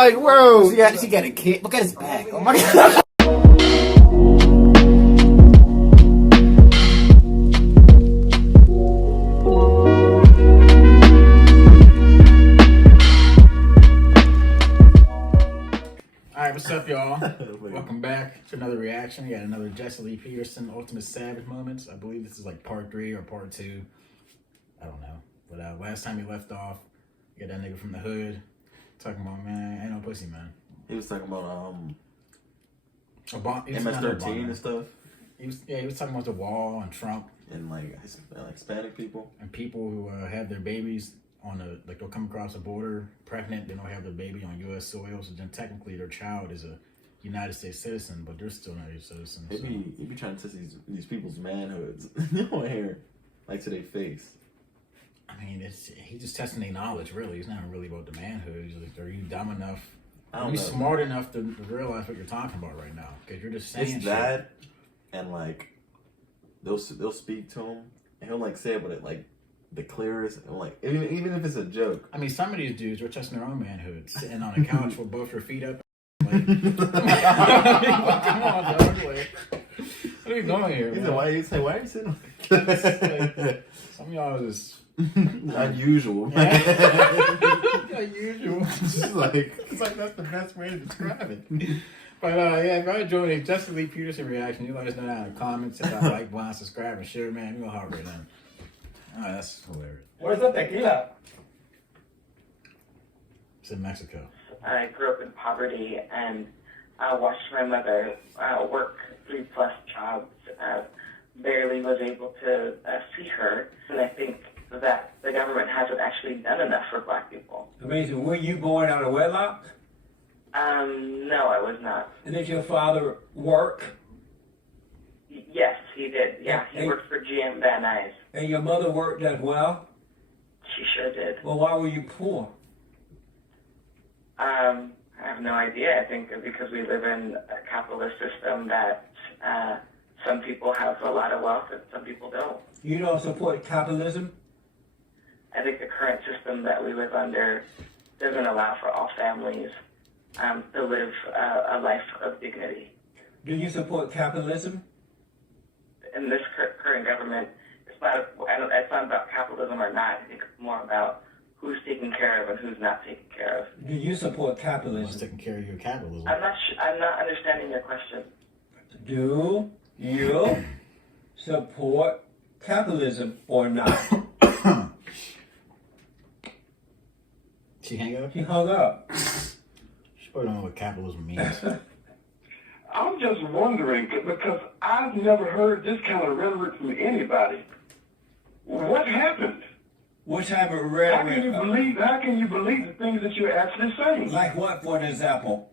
like, bro, she got a kid. Look at his back. Oh my god. Alright, what's up, y'all? Welcome back to another reaction. We got another Jesse Lee Peterson Ultimate Savage Moments. I believe this is like part 3 or part 2. I don't know. But last time we left off, we got that nigga from the hood talking about, man, ain't no pussy, man. He was talking about MS-13 and stuff. He was talking about the wall and Trump and like Hispanic people and people who have their babies on they'll come across the border pregnant, they don't have their baby on U.S. soil, so then technically their child is a United States citizen, but they're still not a citizen. He be trying to test these people's manhoods on here, like to their face. I mean, he's just testing their knowledge, really. He's not really about the manhood. He's like, are you dumb enough? Are you smart enough to realize what you're talking about right now? Because you're just saying it's that, and like they'll speak to him, and he'll like say it, but it like the clearest, and like even if it's a joke. I mean, some of these dudes are testing their own manhood, sitting on a couch with both their feet up. Like, come on, dog. Like, what are you doing here? He's like, why are you sitting? Like, some of y'all is just unusual. Unusual. It's like that's the best way to describe it. But yeah, if I enjoyed a Jesse Lee Peterson reaction, you let us know down in the comments. Hit that like button, subscribe, and share, man. We're gonna hop right in. Oh, that's hilarious. Where's the tequila? It's in Mexico. I grew up in poverty and watched my mother work 3+ jobs. Barely was able to see her, and I think that the government hasn't actually done enough for Black people. Amazing. Were you born out of wedlock? No, I was not. And did your father work? Yes, he did. Yeah, he worked for GM Van Nuys. And your mother worked as well? She sure did. Well, why were you poor? I have no idea. I think because we live in a capitalist system that some people have a lot of wealth and some people don't. You don't support capitalism? I think the current system that we live under doesn't allow for all families to live a life of dignity. Do you support capitalism? In this current government, it's not about capitalism or not. I think it's more about who's taken care of and who's not taken care of. Do you support Who's capitalism? taking care of your capitalism? I'm not understanding your question. Do you support capitalism or not? She hang up? He hung up. She probably don't know what capitalism means. I'm just wondering, because I've never heard this kind of rhetoric from anybody. What happened? What type of How rhetoric? can you believe the things that you're actually saying? Like what, for an example?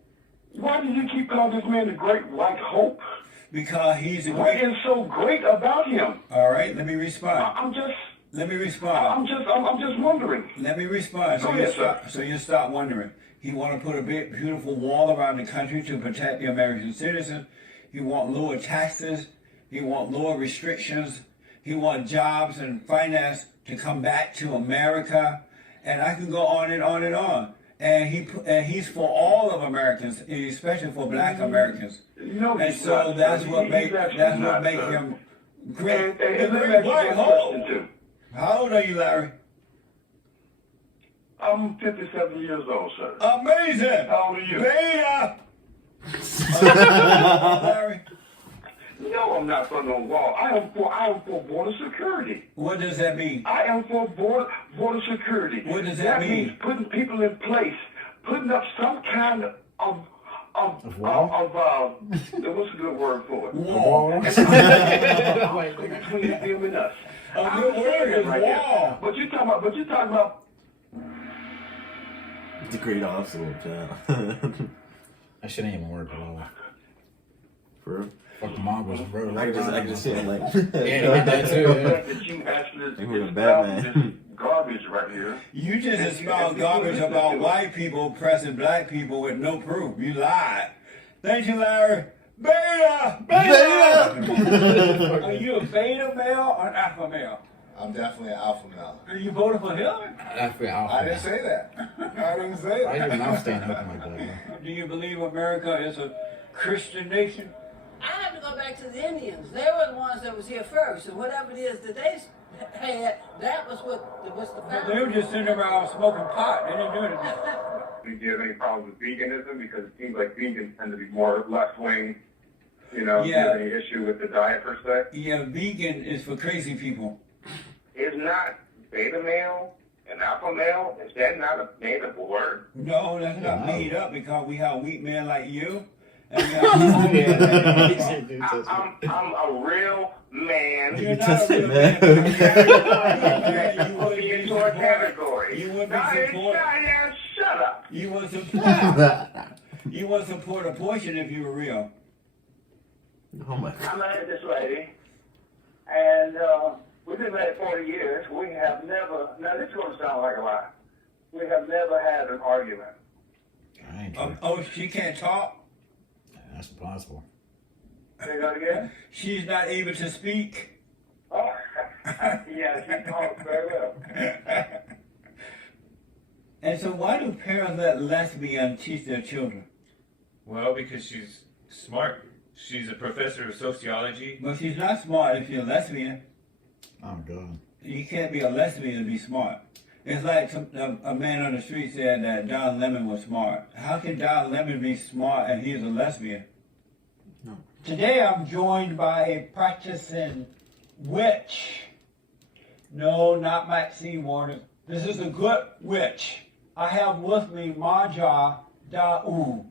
Why do you keep calling this man the Great White Hope? Because he's a What great... is so great about him? All right, let me respond. I'm just wondering. Let me respond. Go ahead, sir. So you stop wondering. He want to put a big, beautiful wall around the country to protect the American citizen. He want lower taxes. He want lower restrictions. He want jobs and finance to come back to America. And I can go on and on and on. And he's for all of Americans, especially for Black Americans. No, And so that's what make him great. And let me ask you one question, too. How old are you, Larry? I'm 57 years old, sir. Amazing. How old are you? Beta. Larry. No, I'm not for no wall. I am for border security. What does that mean? I am for border security. What does that mean? Means putting people in place, putting up some kind of what's a good word for it? Wall. Between them and us. A good word is wall. But you talking about. It's a great obstacle, child. That shit ain't even work at all. For real? Fuck the mongrels, bro. I can just see him like. Yeah, you get that too. Yeah. That you actually You're a Batman. garbage right here. You just expound garbage about white people pressing Black people with no proof. You lied. Thank you, Larry. Beta! Beta! Are you a beta male or an alpha male? I'm definitely an alpha male. You voted for Hillary? That's for I didn't say that. I didn't say Why is your that. mouth staying open like that, bro? Do you believe America is a Christian nation? I have to go back to the Indians. They were the ones that was here first, and whatever it is that they had, that was what was the But they were just sitting around smoking pot. They didn't do anything. Do you have any problems with veganism? Because it seems like vegans tend to be more left-wing. You know, do you have any issue with the diet per se? Yeah, vegan is for crazy people. Is not beta male and alpha male, is that not a made-up word? No, that's not made up because we have weak men like you. And I'm a real man. You're not a real man. man. You wouldn't Be be into a category. You wouldn't No, be support. shut up. You would support. You would support abortion if you were real. Oh my I god. married this lady, and we've been married 40 years. We have never, now this is going to sound like a lie, we have never had an argument. I ain't sure. Oh, she can't talk. That's impossible. Say that again? She's not able to speak. Oh, yeah, she talks very well. And so, why do parents let lesbians teach their children? Well, because she's smart. She's a professor of sociology. But she's not smart if you're a lesbian. Oh, God. You can't be a lesbian to be smart. It's like a man on the street said that Don Lemon was smart. How can Don Lemon be smart and he's a lesbian? No. Today I'm joined by a practicing witch. No, not Maxine Waters. This is a good witch. I have with me Marja Da'u.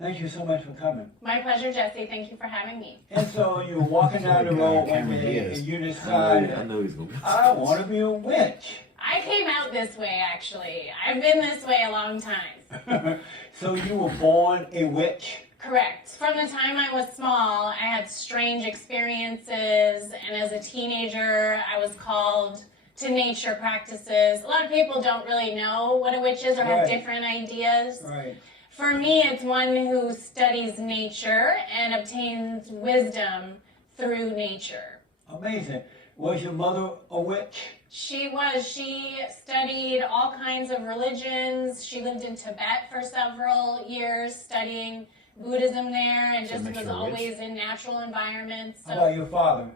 Thank you so much for coming. My pleasure, Jesse. Thank you for having me. And so you're walking down the road one day and you I decide, know he's gonna be. I want to be a witch. I came out this way, actually. I've been this way a long time. So you were born a witch? Correct. From the time I was small, I had strange experiences, and as a teenager, I was called to nature practices. A lot of people don't really know what a witch is or have different ideas. Right. For me, it's one who studies nature and obtains wisdom through nature. Amazing. Was your mother a witch? She was. She studied all kinds of religions. She lived in Tibet for several years studying Buddhism there and just was always in natural environments. How about your father?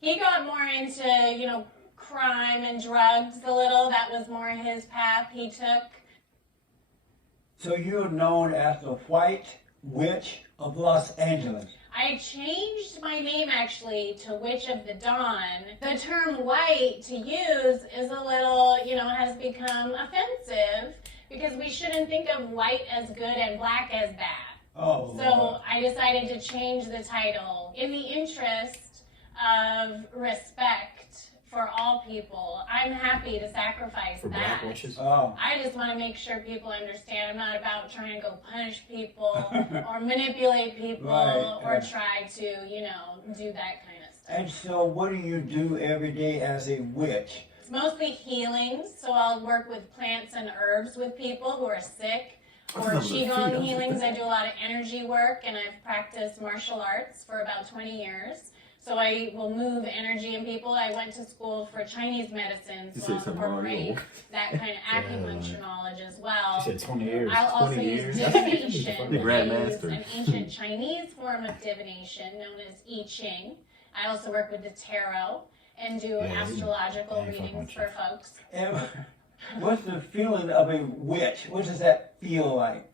He got more into, crime and drugs a little. That was more his path he took. So you're known as the White Witch of Los Angeles. I changed my name actually to Witch of the Dawn. The term white to use is a little, has become offensive because we shouldn't think of white as good and black as bad. Oh, So Lord. I decided to change the title in the interest of respect for all people. I'm happy to sacrifice For that. black witches? Oh. I just want to make sure people understand I'm not about trying to go punish people or manipulate people or try to, do that kind of stuff. And so what do you do every day as a witch? It's mostly healings, so I'll work with plants and herbs with people who are sick. Or Qigong healings, I do a lot of energy work, and I've practiced martial arts for about 20 years. So I will move energy in people. I went to school for Chinese medicine, so I'll incorporate that kind of acupuncture knowledge as well. She said 20 years. I'll also 20 use years. divination. The I Grandmaster. use an ancient Chinese form of divination known as I Ching. I also work with the tarot and do astrological readings for folks. And what's the feeling of a witch? What does that feel like?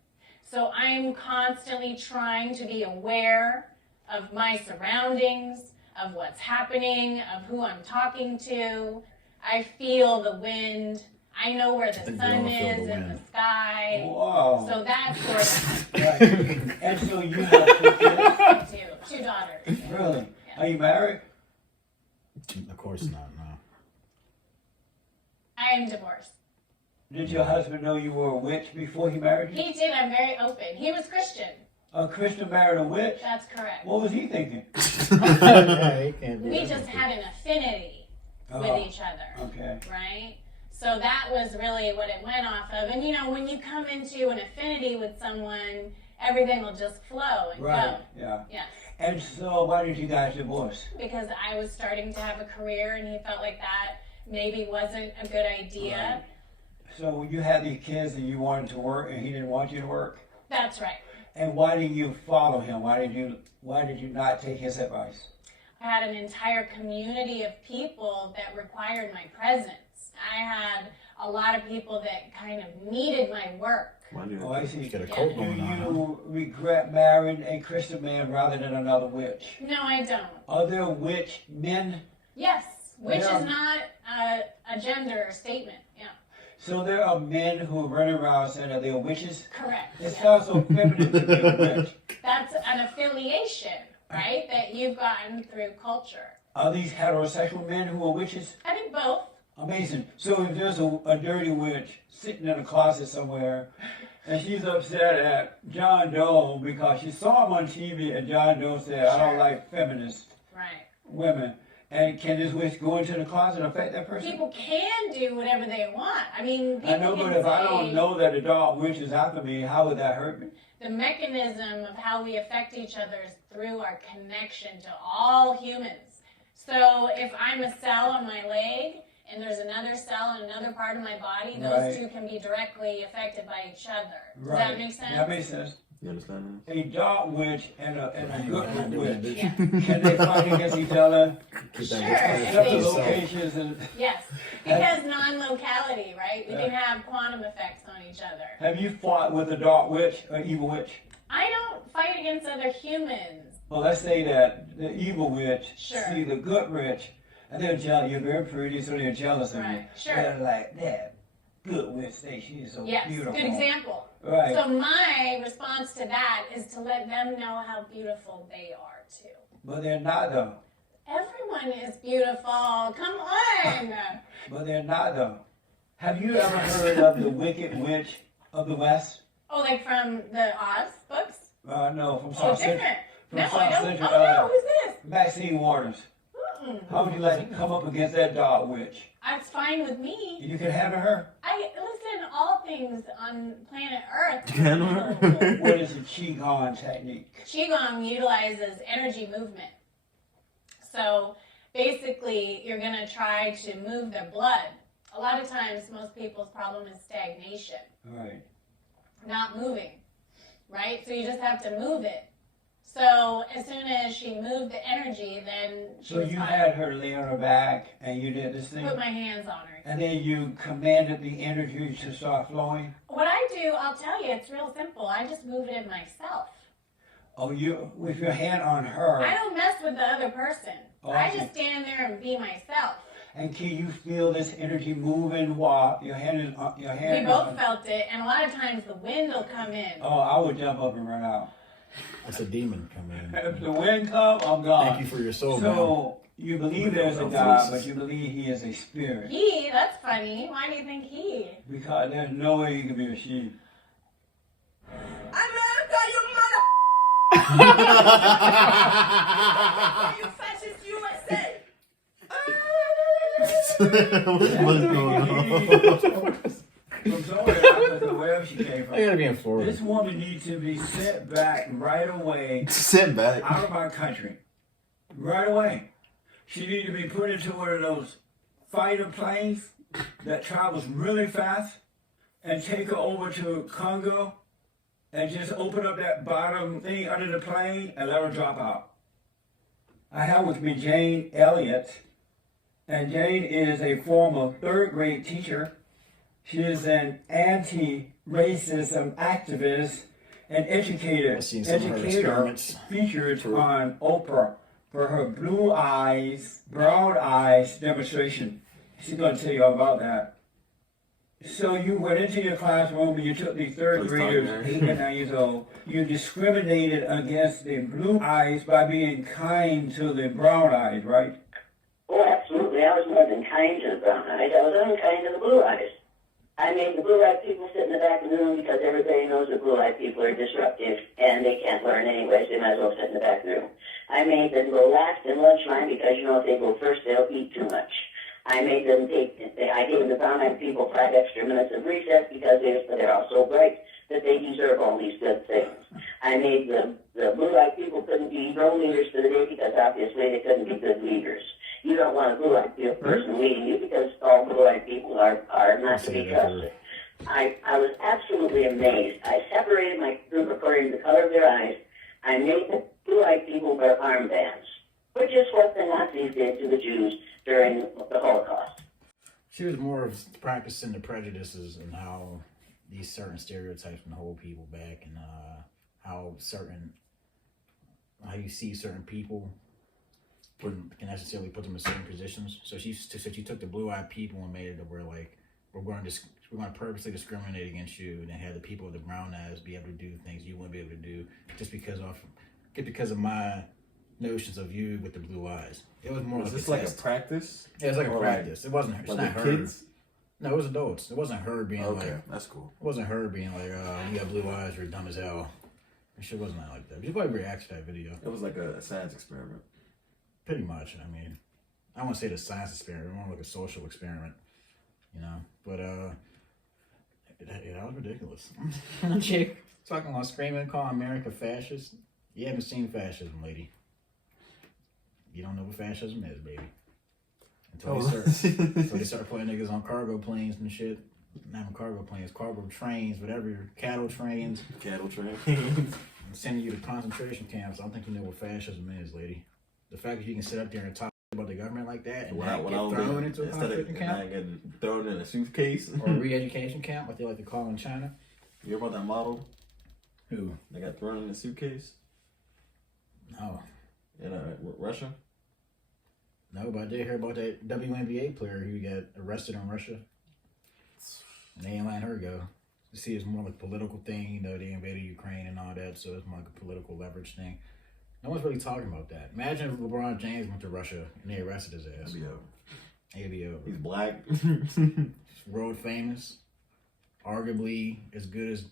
So I'm constantly trying to be aware of my surroundings, of what's happening, of who I'm talking to. I feel the wind. I know where the sun is in the sky. Wow. So that's sort of Right. And so you have two kids? two daughters. Really? Are you married? Of course not, no. I am divorced. Did your husband know you were a witch before he married you? He did. I'm very open. He was Christian. A Christian married a witch? That's correct. What was he thinking? We just had an affinity with each other. Okay. Right? So that was really what it went off of. And when you come into an affinity with someone, everything will just flow and Right. go. Yeah. Yes. And so why did you guys divorce? Because I was starting to have a career and he felt like that maybe wasn't a good idea. Right. So you had these kids and you wanted to work and he didn't want you to work? That's right. And why didn't you follow him? Why did you not take his advice? I had an entire community of people that required my presence. I had a lot of people that kind of needed my work. Oh, I see. Get a cult Do going on. you regret marrying a Christian man rather than another witch? No, I don't. Are there witch men? Yes, which Yeah. is not a gender statement. Yeah, So there are men who run around saying that they're witches? correct. It Yeah. sounds so feminine to be a witch. That's an affiliation, right, that you've gotten through culture. Are these heterosexual men who are witches? I think both. Amazing. So if there's a dirty witch sitting in a closet somewhere, and she's upset at John Doe because she saw him on TV and John Doe said, I don't Sure. like feminist Right. women. And can this witch go into the closet and affect that person? People can do whatever they want. I mean, people I know, can but if I say don't know that the dark witch is after me, how would that hurt me? the mechanism of how we affect each other is through our connection to all humans. So if I'm a cell on my leg and there's another cell in another part of my body, those Right. two can be directly affected by each other. Does Right. that make sense? That makes sense. You understand A dark witch and a good witch, Yeah. can they fight against each other? Keep Sure. that Except the They- locations and Yes, because non-locality, right? We can have quantum effects on each other. have you fought with a dark witch or evil witch? I don't fight against other humans. Well, let's say that the evil witch Sure. see the good witch, and they're jealous. You're very pretty, so they're jealous of you. Right, sure. They're like, that good witch, she is so Yes, beautiful. good example. Right. So my response to that is to let them know how beautiful they are too. But they're not though. Everyone is beautiful. Come on. But they're not though. Have you ever heard of the Wicked Witch of the West? Oh, like from the Oz books? No, from Oh, South Central. different. From No, I South don't. Central. Oh no, who's this? Maxine Waters. How would you like to come up against that dark witch? That's fine with me. You can handle her. I listen. All things on planet Earth. You can handle her? What is the Qigong technique? Qigong utilizes energy movement. So basically, you're going to try to move their blood. A lot of times, most people's problem is stagnation, Right. not moving, right? So you just have to move it. So as soon as she moved the energy, then she So was you fine. had her lay on her back and you did this thing? Put my hands on her. And then you commanded the energy to start flowing? What I do, I'll tell you, it's real simple. I just move it myself. Oh, you with your hand on her. I don't mess with the other person. Oh, I I see. just stand there and be myself. And can you feel this energy moving while your hand is on your hand? We is both on- felt it, and a lot of times the wind will come in. Oh, I would jump up and run out. That's a demon coming in. If the wind comes, I'm gone. Thank you for your soul, man. So you believe there's a God, but you believe he is a spirit. He, that's funny. Why do you think he? Because there's no way he can be a she. America, you mother! You fascist USA! What's going on? From somewhere, I don't know wherever she came from. I gotta be in Florida. This woman needs to be sent back right away Sit back. out of our country. Right away. She needs to be put into one of those fighter planes that travels really fast and take her over to Congo and just open up that bottom thing under the plane and let her drop out. I have with me Jane Elliott, and Jane is a former third grade teacher. She is an anti-racism activist and educator, I've seen some of her experiments. featured on Oprah for her blue eyes, brown eyes demonstration. She's going to tell you all about that. So you went into your classroom and you took these third Please talk, graders, man. 8 and 9 years old. You discriminated against the blue eyes by being kind to the brown eyes, right? Oh, absolutely. I was more than kind to the brown eyes. I was unkind to the blue eyes. I made the blue-eyed people sit in the back of the room because everybody knows that blue-eyed people are disruptive and they can't learn anyways. They might as well sit in the back of the room. I made them go last in lunch line because, you know, if they go first, they'll eat too much. I made them I gave the brown-eyed people 5 extra minutes of recess because they're all so bright that they deserve all these good things. I made the blue-eyed people couldn't be drone leaders for the day because obviously they couldn't be good leaders. You don't want a blue-eyed person leading you because wearing the color of their eyes. I made the blue-eyed people wear armbands, which is what the Nazis did to the Jews during the Holocaust. She was more of practicing the prejudices and how these certain stereotypes can hold people back, and how you see certain people can necessarily put them in certain positions. So she took the blue-eyed people and made it to where like we're going to purposely discriminate against you, and then have the people with the brown eyes be able to do things you wouldn't be able to do just because of my notions of you with the blue eyes. It was more. Was this like a practice? Yeah, it was like a practice. It wasn't. It's not her. Kids? No, it was adults. It wasn't her being okay, like. That's cool. It wasn't her being like, you got blue eyes, you're dumb as hell. And shit wasn't like that. She probably reacted to that video. It was like a science experiment. Pretty much. I mean, I wouldn't say the science experiment, more like a social experiment, you know. But that was ridiculous. Chick talking on screaming, calling America fascist. You haven't seen fascism, lady. You don't know what fascism is, baby. Until they start putting niggas on cargo planes and shit. Not even cargo planes, cargo trains, whatever, cattle trains. Cattle trains. And sending you to concentration camps. I don't think you know what fascism is, lady. The fact that you can sit up there and talk about the government like that and not get thrown into a concentration camp. Not getting thrown in a suitcase. Or a re-education camp, like they like to call in China. You hear about that model? Who? They got thrown in a suitcase? No. In Russia? No, but I did hear about that WNBA player who got arrested in Russia. And they ain't letting her go. You see, it's more like a political thing, you know, they invaded Ukraine and all that, so it's more like a political leverage thing. No one's really talking about that. Imagine if LeBron James went to Russia and they arrested his ass. It'd be over. He's black. World famous. Arguably as good as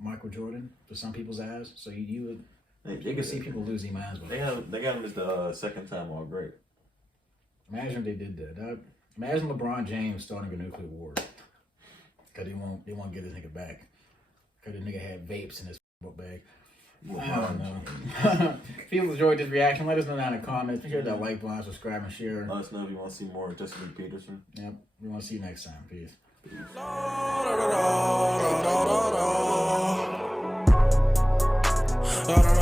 Michael Jordan for some people's eyes. So you could see people lose their minds. They got him as the second time all great. Imagine if they did that. Imagine LeBron James starting a nuclear war. Because they won't get this nigga back. Because the nigga had vapes in his book bag. I don't know. If you enjoyed this reaction, let us know down in the comments. Be sure to like, subscribe, and share. Let us know if you want to see more Jesse Lee Peterson. Yep. We want to see you next time. Peace. Peace.